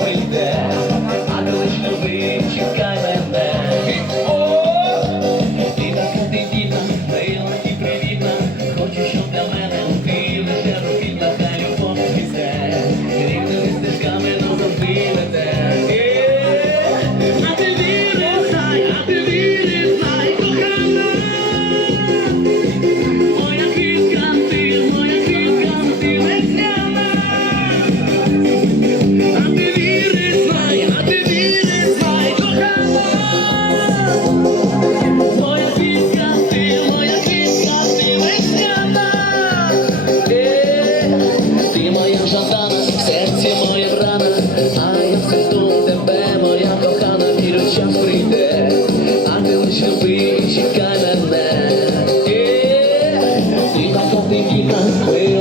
прийде. 等回来。